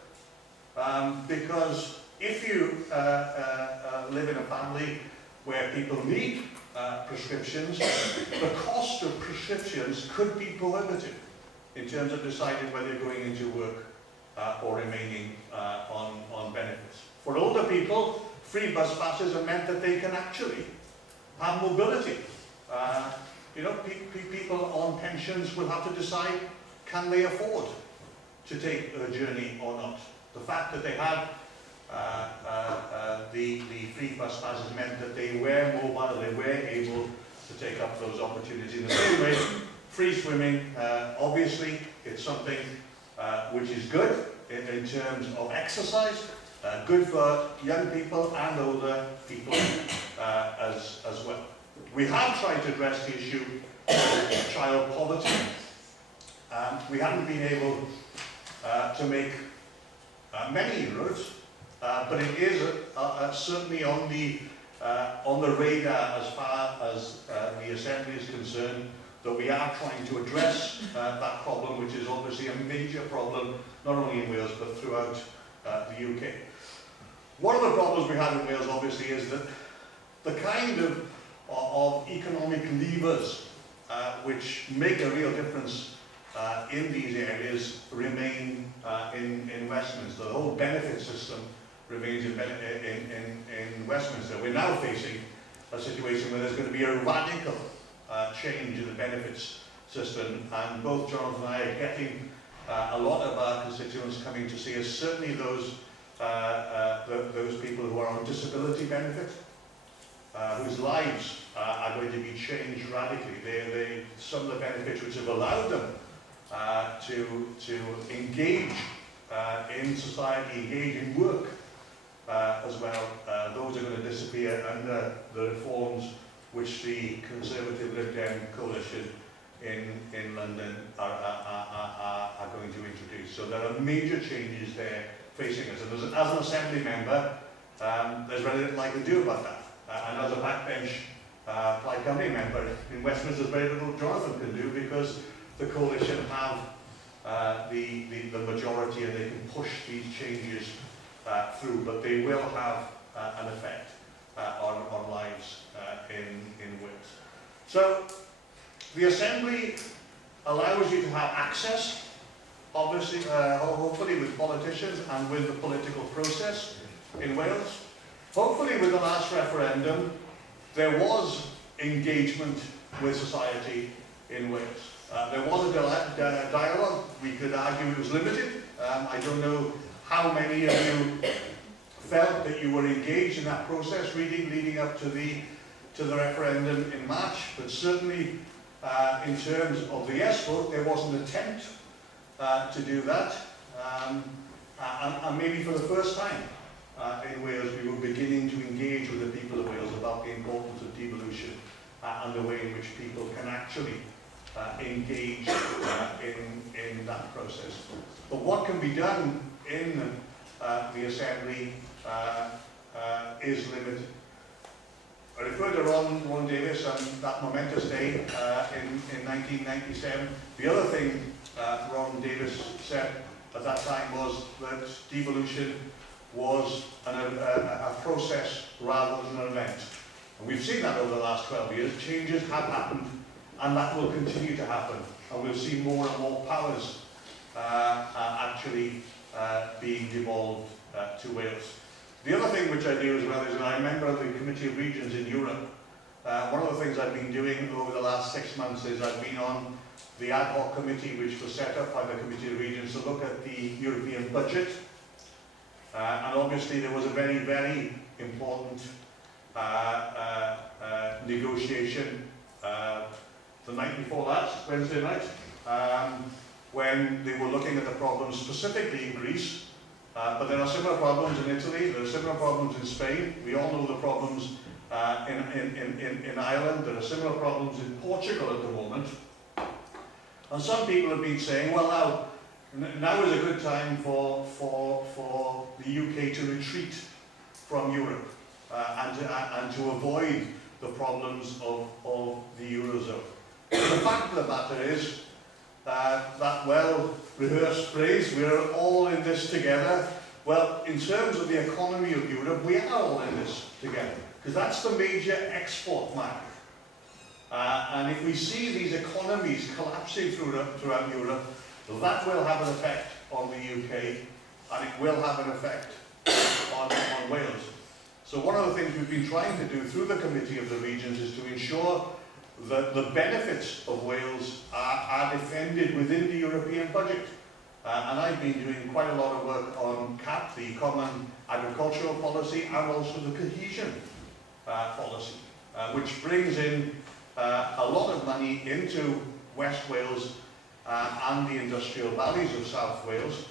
Because if you live in a family where people need prescriptions, the cost of prescriptions could be prohibitive in terms of deciding whether you're going into work or remaining on benefits. For older people, free bus passes have meant that they can actually have mobility. You know, people on pensions will have to decide, can they afford to take a journey or not. The fact that they had the free bus passes meant that they were mobile, they were able to take up those opportunities. In the same way, free swimming, obviously, it's something which is good in terms of exercise, good for young people and older people as well. We have tried to address the issue of child poverty. We haven't been able to make many inroads, but it is certainly on the radar as far as the Assembly is concerned, that we are trying to address that problem, which is obviously a major problem, not only in Wales, but throughout the UK. One of the problems we have in Wales, obviously, is that the kind of economic levers which make a real difference in these areas remain in Westminster. The whole benefit system remains in Westminster. We're now facing a situation where there's going to be a radical change in the benefits system, and both Jonathan and I are getting a lot of our constituents coming to see us, certainly those people who are on disability benefit, whose lives are going to be changed radically. Some of the benefits which have allowed them to engage in society, engage in work as well, those are going to disappear under the reforms which the Conservative Lib Dem coalition in London are going to introduce. So there are major changes there facing us. And as an Assembly member, there's very little I can do about that. And as a backbench Plaid Cymru member in Westminster, there's very little Jonathan can do, because the coalition have the majority and they can push these changes through. But they will have an effect on lives in Wales. So the Assembly allows you to have access, obviously, hopefully with politicians and with the political process in Wales. Hopefully with the last referendum, there was engagement with society in Wales. There was a dialogue. We could argue it was limited. I don't know how many of you felt that you were engaged in that process leading up to the referendum in March, but certainly in terms of the yes vote, there was an attempt to do that, and maybe for the first time in Wales we were beginning to engage with the people of Wales about the importance of devolution and the way in which people can actually engage in that process. But what can be done in the Assembly is limited. I referred to Ron Davies and that momentous day in 1997. The other thing Ron Davies said at that time was that devolution was a process rather than an event. And we've seen that over the last 12 years. Changes have happened, and that will continue to happen. And we'll see more and more powers actually being devolved to Wales. The other thing which I do as well is, and I'm a member of the Committee of Regions in Europe. One of the things I've been doing over the last 6 months is I've been on the ad hoc committee which was set up by the Committee of Regions to look at the European budget. And obviously there was a very, very important negotiation the night before last, Wednesday night, when they were looking at the problems specifically in Greece. But there are similar problems in Italy, there are similar problems in Spain. We all know the problems in Ireland. There are similar problems in Portugal at the moment. And some people have been saying, well, now is a good time for the UK to retreat from Europe and to avoid the problems of the Eurozone. The fact of the matter is that well-rehearsed phrase, we're all in this together. Well, in terms of the economy of Europe, we are all in this together, because that's the major export market. And if we see these economies collapsing throughout Europe, that will have an effect on the UK, and it will have an effect on Wales. So one of the things we've been trying to do through the Committee of the Regions is to ensure that the benefits of Wales are defended within the European budget. And I've been doing quite a lot of work on CAP, the Common Agricultural Policy, and also the Cohesion Policy, which brings in a lot of money into West Wales and the industrial valleys of South Wales,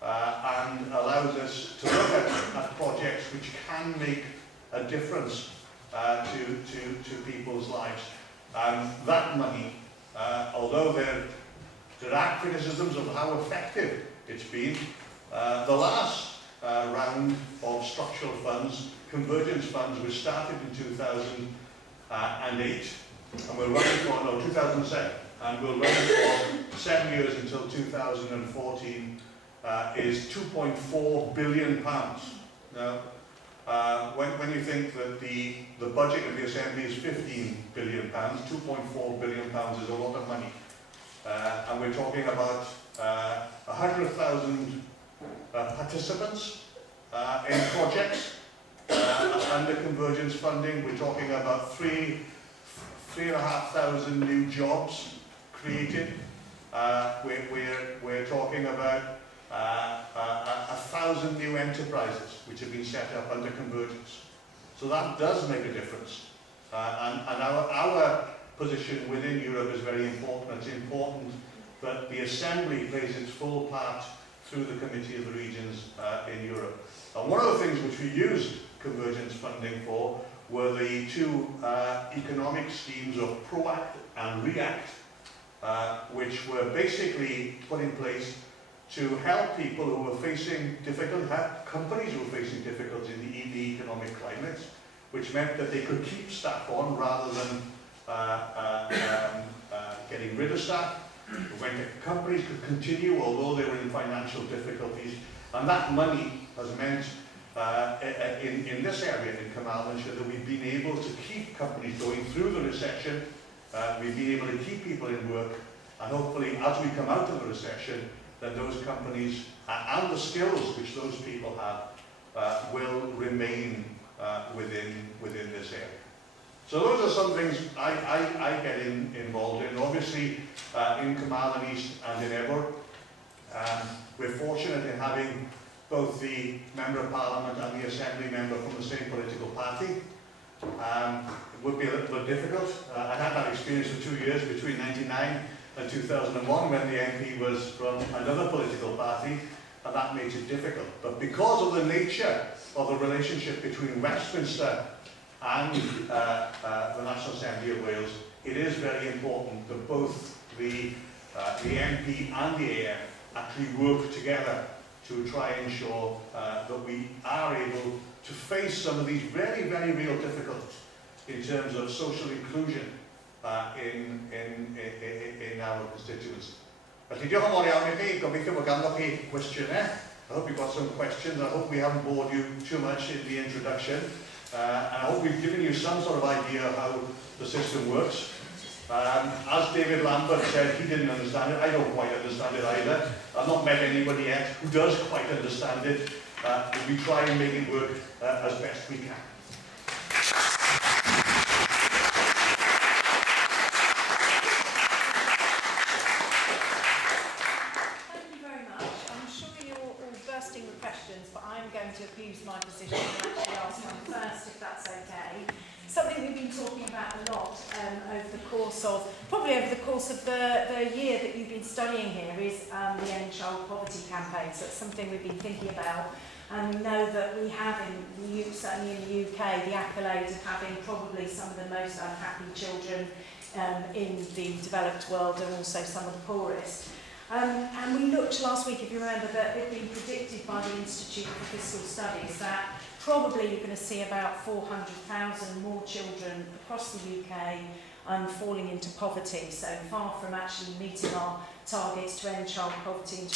and allows us to look at projects which can make a difference to people's lives. And that money, although there are criticisms of how effective it's been, the last round of structural funds, convergence funds, was started in 2008, and we're running for, no, 2007, and we'll run for 7 years until 2014, is £2.4 billion. Now, when you think that the budget of the Assembly is £15 billion, £2.4 billion is a lot of money. And we're talking about 100,000 participants in projects under convergence funding. We're talking about 3,500 new jobs created. We're talking about 1,000 new enterprises which have been set up under convergence. So that does make a difference. And our position within Europe is very important. It's important that the Assembly plays its full part through the Committee of the Regions in Europe. And one of the things which we used convergence funding for were the two economic schemes of PROACT and REACT, which were basically put in place to help people who were facing companies who were facing difficulties in the economic climate, which meant that they could keep staff on rather than getting rid of staff, when companies could continue although they were in financial difficulties. And that money has meant in this area in Carmarthenshire that we've been able to keep companies going through the recession. We've been able to keep people in work, and hopefully as we come out of the recession, then those companies and the skills which those people have will remain within this area. So those are some things I get involved in. Obviously, in Carmarthen East and in Ebor, we're fortunate in having both the Member of Parliament and the Assembly member from the same political party. It would be a little bit difficult. I had that experience for 2 years between 1999 and 2001 when the MP was from another political party, and that makes it difficult. But because of the nature of the relationship between Westminster and the National Assembly of Wales, it is very important that both the MP and the AM actually work together to try and ensure that we are able to face some of these very, very real difficulties in terms of social inclusion in our constituency. Felly, diolch yn fawr iawn I chi. Gobeithio bod ganddo chi cwestiynau. I hope you've got some questions. I hope we haven't bored you too much in the introduction. And I hope we've given you some sort of idea of how the system works. As David Lambert said, he didn't understand it. I don't quite understand it either. I've not met anybody yet who does quite understand it. But we try and make it work as best we can. With questions, but I'm going to abuse my position and actually ask one first, if that's okay. Something we've been talking about a lot over the course of the year that you've been studying here is the End Child Poverty campaign. So it's something we've been thinking about, and we know that we have certainly in the UK the accolade of having probably some of the most unhappy children in the developed world, and also some of the poorest. And we looked last week, if you remember, that it had been predicted by the Institute for Fiscal Studies that probably you're going to see about 400,000 more children across the UK falling into poverty, so far from actually meeting our targets to end child poverty in